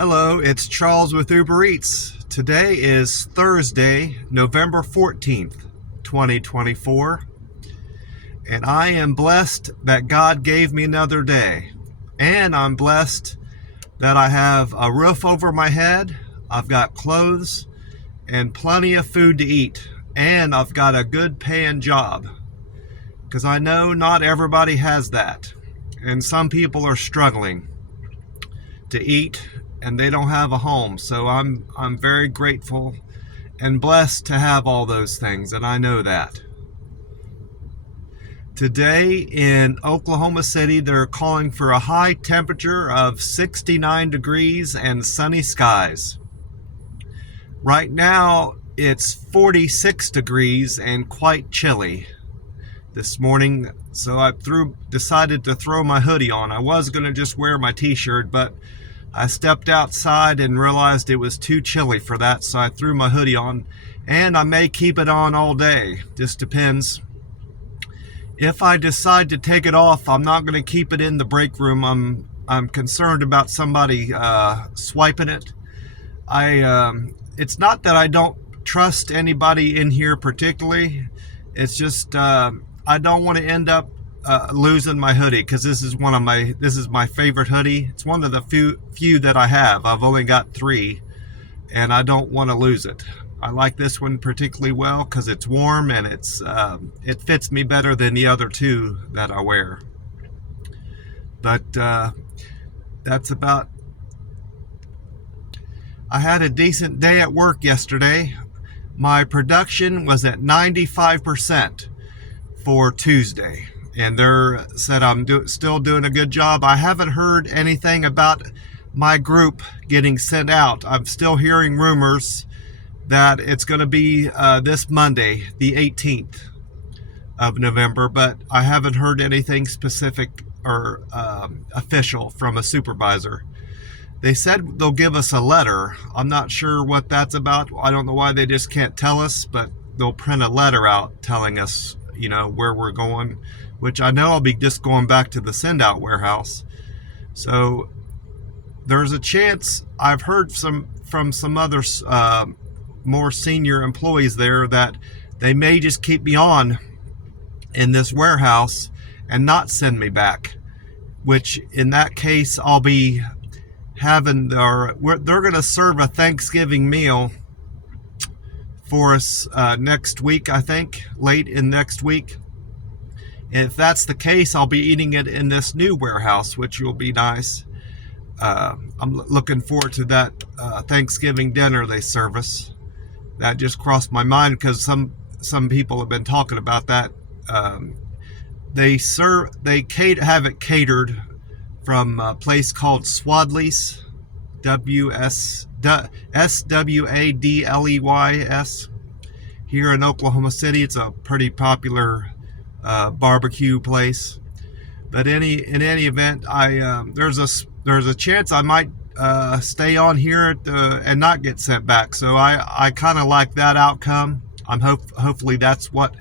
Hello, it's Charles with Uber Eats. Today is Thursday, November 14th, 2024, and I am blessed that God gave me another day. And I'm blessed that I have a roof over my head, I've got clothes, and plenty of food to eat, and I've got a good paying job. Because I know not everybody has that, and some people are struggling to eat and they don't have a home. So I'm very grateful and blessed to have all those things, and I know that. Today in Oklahoma City, they're calling for a high temperature of 69 degrees and sunny skies. Right now it's 46 degrees and quite chilly this morning, so I decided to throw my hoodie on. I was going to just wear my t-shirt, but I stepped outside and realized it was too chilly for that, so I threw my hoodie on, and I may keep it on all day. Just depends. If I decide to take it off, I'm not going to keep it in the break room. I'm concerned about somebody swiping it. It's not that I don't trust anybody in here particularly. It's just I don't want to end up losing my hoodie, because this is my favorite hoodie. It's one of the few that I have. I've only got 3, and I don't want to lose it. I like this one particularly well because it's warm and it fits me better than the other 2 that I wear. But that's about. I had a decent day at work yesterday. My production was at 95% for Tuesday. And they said I'm still doing a good job. I haven't heard anything about my group getting sent out. I'm still hearing rumors that it's going to be this Monday, the 18th of November, but I haven't heard anything specific or official from a supervisor. They said they'll give us a letter. I'm not sure what that's about. I don't know why they just can't tell us, but they'll print a letter out telling us, where we're going, which I know I'll be just going back to the send-out warehouse. So there's a chance. I've heard from some other more senior employees there that they may just keep me on in this warehouse and not send me back, which in that case I'll be having they're going to serve a Thanksgiving meal for us next week, I think, late in next week. If that's the case, I'll be eating it in this new warehouse, which will be nice. I'm looking forward to that Thanksgiving dinner they serve us. That just crossed my mind because some people have been talking about that. They have it catered from a place called Swadley's, SWADLEYS, here in Oklahoma City. It's a pretty popular barbecue place. But in any event, there's a chance I might stay on here and not get sent back. So I kind of like that outcome. Hopefully that's what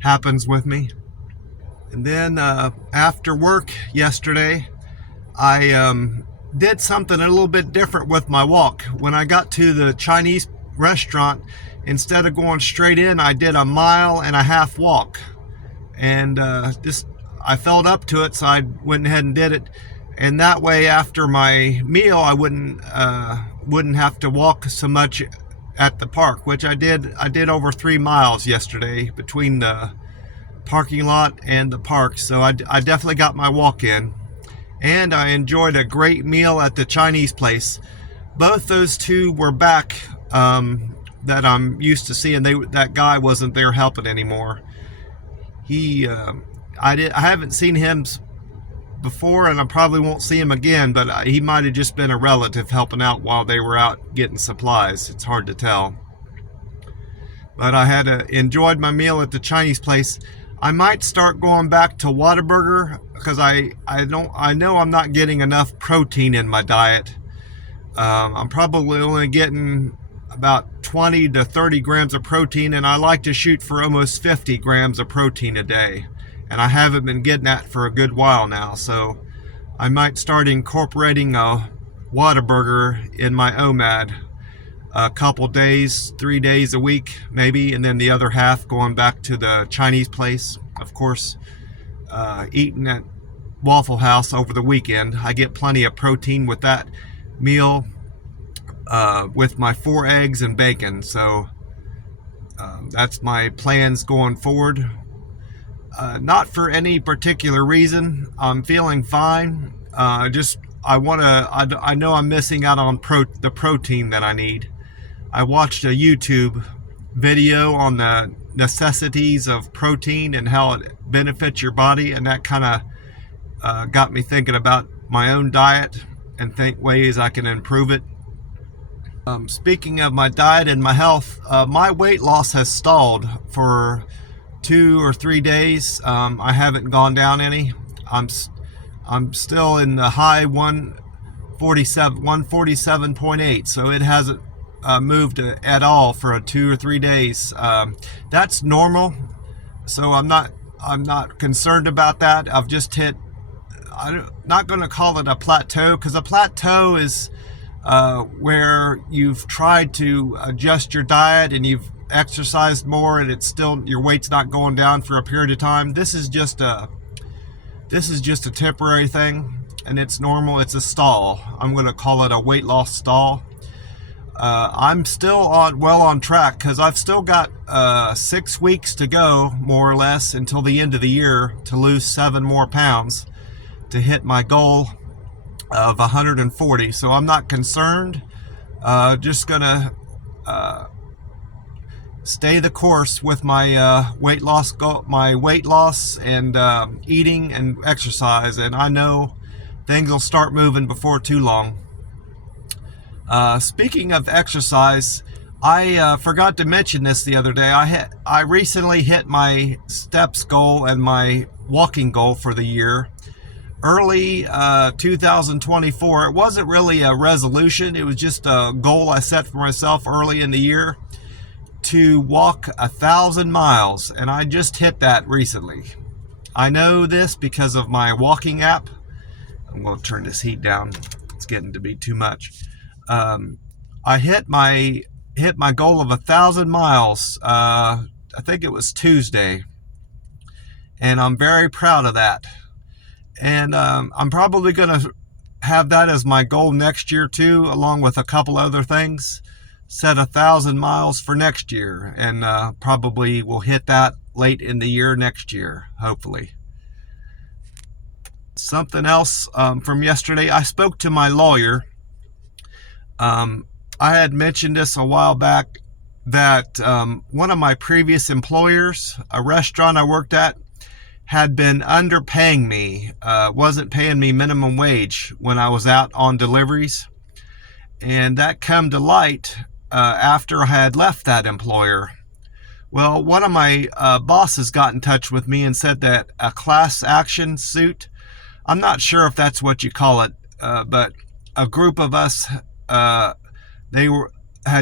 happens with me. And then after work yesterday, I did something a little bit different with my walk. When I got to the Chinese restaurant, instead of going straight in, I did 1.5 mile walk. And I felt up to it, so I went ahead and did it. And that way, after my meal, I wouldn't have to walk so much at the park, which I did. I did over 3 miles yesterday between the parking lot and the park. So I definitely got my walk in. And I enjoyed a great meal at the Chinese place. Both those 2 were back that I'm used to seeing. That guy wasn't there helping anymore. I haven't seen him before, and I probably won't see him again, but he might have just been a relative helping out while they were out getting supplies. It's hard to tell. But I had enjoyed my meal at the Chinese place. I might start going back to Whataburger because I know I'm not getting enough protein in my diet. I'm probably only getting about 20 to 30 grams of protein, and I like to shoot for almost 50 grams of protein a day. And I haven't been getting that for a good while now, so I might start incorporating a Whataburger in my OMAD a couple days, 3 days a week maybe, and then the other half going back to the Chinese place. Of course, eating at Waffle House over the weekend, I get plenty of protein with that meal, with my 4 eggs and bacon. So that's my plans going forward. Not for any particular reason. I'm feeling fine. I know I'm missing out on the protein that I need. I watched a YouTube video on the necessities of protein and how it benefits your body, and that kind of got me thinking about my own diet and think ways I can improve it. Speaking of my diet and my health, my weight loss has stalled for 2 or 3 days. I haven't gone down any. I'm still in the high 147.8, so it hasn't moved at all for 2 or 3 days. That's normal, so I'm not concerned about that. I've just hit, I'm not going to call it a plateau, because a plateau is where you've tried to adjust your diet and you've exercised more and it's still, your weight's not going down for a period of time. This is just a temporary thing, and it's normal. It's a stall. I'm going to call it a weight loss stall. I'm still well on track, because I've still got 6 weeks to go, more or less, until the end of the year, to lose 7 more pounds to hit my goal of 140. So I'm not concerned. Just gonna stay the course with my weight loss and eating and exercise, and I know things will start moving before too long. Speaking of exercise, I forgot to mention this the other day. I recently hit my steps goal and my walking goal for the year. Early 2024. It wasn't really a resolution. It was just a goal I set for myself early in the year to walk 1,000 miles, and I just hit that recently. I know this because of my walking app. I'm going to turn this heat down. It's getting to be too much. I hit my goal of 1,000 miles. I think it was Tuesday, and I'm very proud of that. And I'm probably going to have that as my goal next year too, along with a couple other things. Set 1,000 miles for next year, and probably will hit that late in the year next year, hopefully. Something else from yesterday, I spoke to my lawyer. I had mentioned this a while back, that one of my previous employers, a restaurant I worked at, had been underpaying me, wasn't paying me minimum wage when I was out on deliveries. And that came to light after I had left that employer. Well, one of my bosses got in touch with me and said that a class action suit, I'm not sure if that's what you call it, but a group of us, had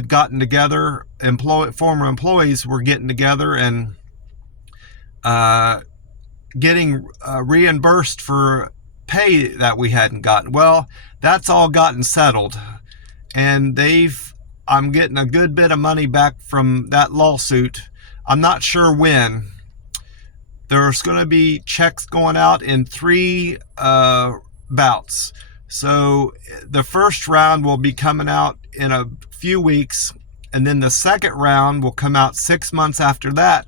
gotten together, former employees were getting together and getting reimbursed for pay that we hadn't gotten. Well, that's all gotten settled, and I'm getting a good bit of money back from that lawsuit. I'm not sure when. There's going to be checks going out in 3 bouts. So the first round will be coming out in a few weeks, and then the second round will come out 6 months after that.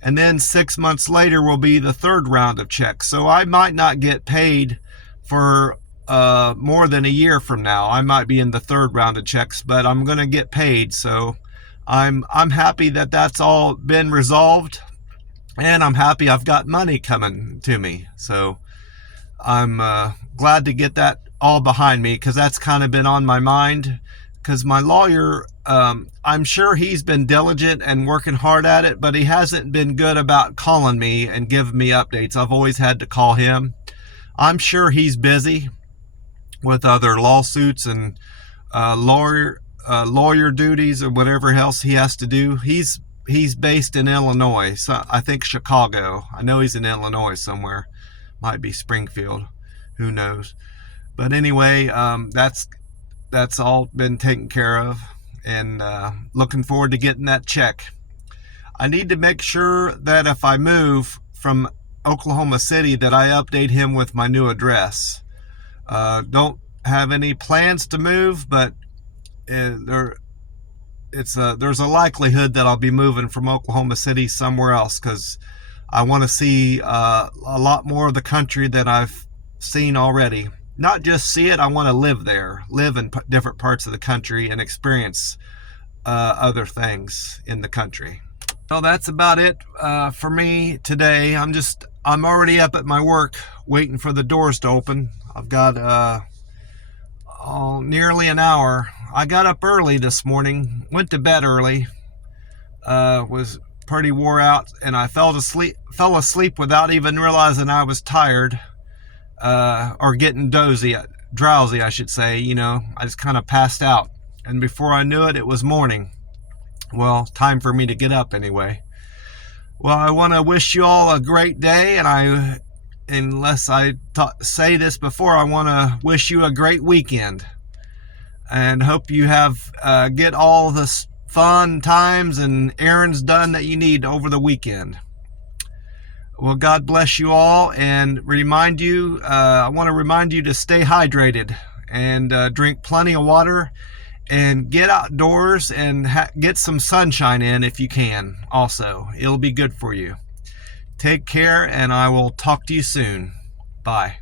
And then 6 months later will be the third round of checks. So I might not get paid for more than a year from now. I might be in the third round of checks, but I'm going to get paid. So I'm happy that that's all been resolved, and I'm happy I've got money coming to me. So I'm glad to get that all behind me, because that's kind of been on my mind. Because my lawyer, I'm sure he's been diligent and working hard at it, but he hasn't been good about calling me and giving me updates. I've always had to call him. I'm sure he's busy with other lawsuits and lawyer duties or whatever else he has to do. He's based in Illinois, so I think Chicago. I know he's in Illinois somewhere. Might be Springfield. Who knows? But anyway, that's all been taken care of, and looking forward to getting that check. I need to make sure that if I move from Oklahoma City that I update him with my new address. Don't have any plans to move, but there's a likelihood that I'll be moving from Oklahoma City somewhere else, because I want to see a lot more of the country that I've seen already. Not just see it, I want to live there, live in different parts of the country and experience other things in the country. Well, that's about it for me today. I'm already up at my work waiting for the doors to open. I've got nearly an hour. I got up early this morning, went to bed early, was pretty wore out, and I fell asleep without even realizing I was tired, or getting drowsy, I should say. I just kind of passed out, and before I knew it, it was morning. Well, time for me to get up anyway. Well, I want to wish you all a great day, and unless I say this before, I want to wish you a great weekend, and hope you get all the fun times and errands done that you need over the weekend. Well, God bless you all, and I want to remind you to stay hydrated and drink plenty of water, and get outdoors and get some sunshine in if you can. Also, it'll be good for you. Take care, and I will talk to you soon. Bye.